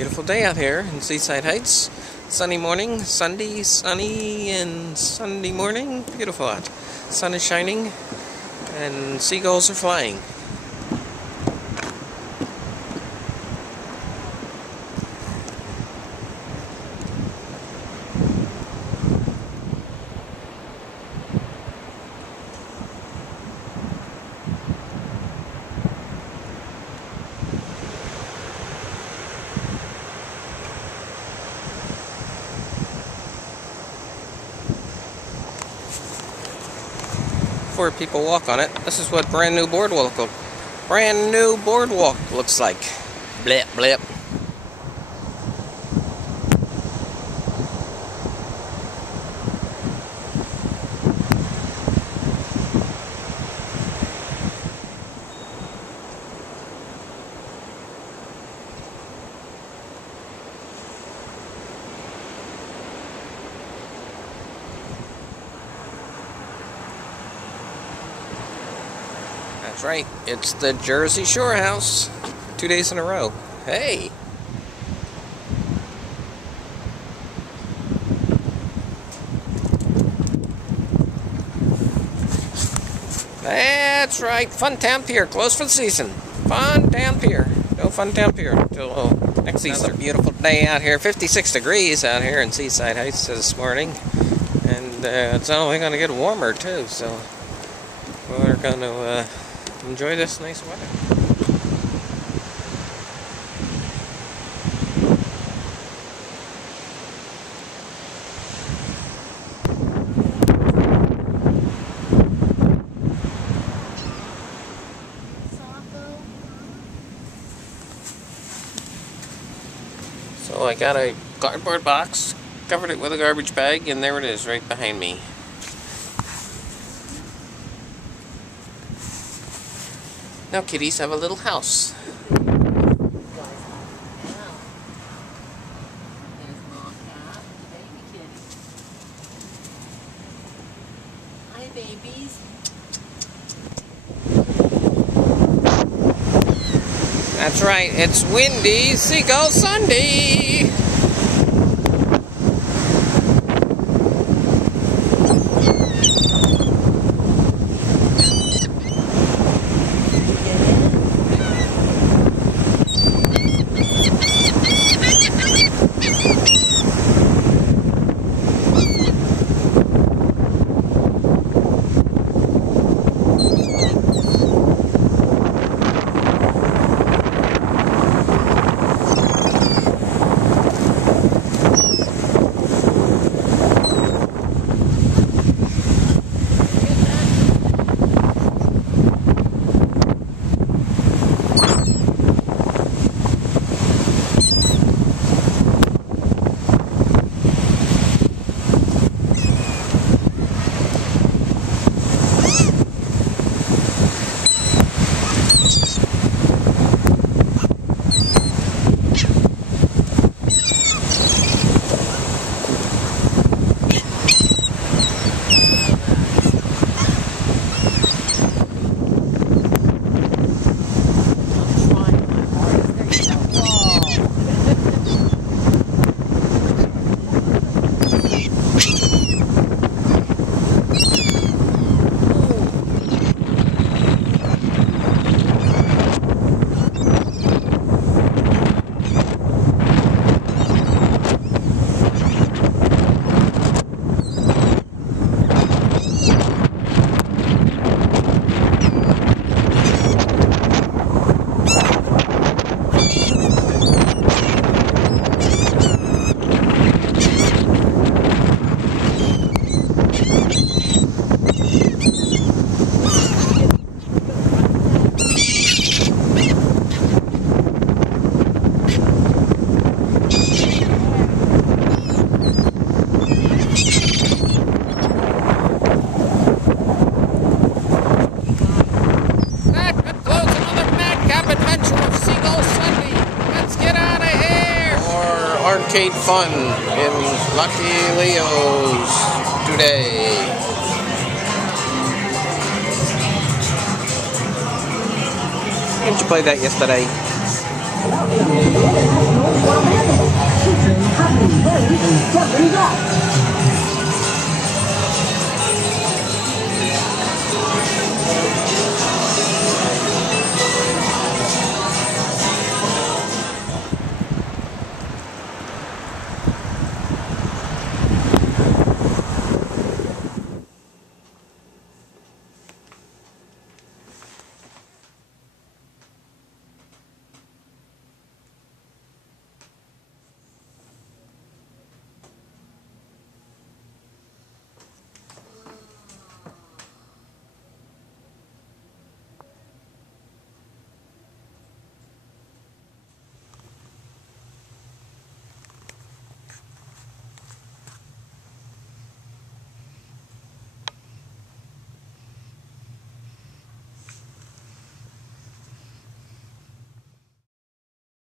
Beautiful day out here in Seaside Heights. Sunny morning, sunny and Sunday morning. Beautiful out. Sun is shining and seagulls are flying. Before people walk on it, this is what brand new boardwalk looks like. Blip blip. That's right, it's the Jersey Shore house. 2 days in a row. Hey! That's right, Funtown Pier, closed for the season. Funtown Pier. No Funtown Pier until next Easter. Another beautiful day out here. 56 degrees out here in Seaside Heights this morning. And it's only going to get warmer too, so we're going to enjoy this nice weather. So I got a cardboard box, covered it with a garbage bag, and there it is right behind me. Now kitties have a little house. Hi, babies. That's right, it's windy Seagull Sunday. Arcade fun in Lucky Leo's today. Didn't you play that yesterday? Welcome to the International Tornado, featuring Happy Days and Jumping Jacks.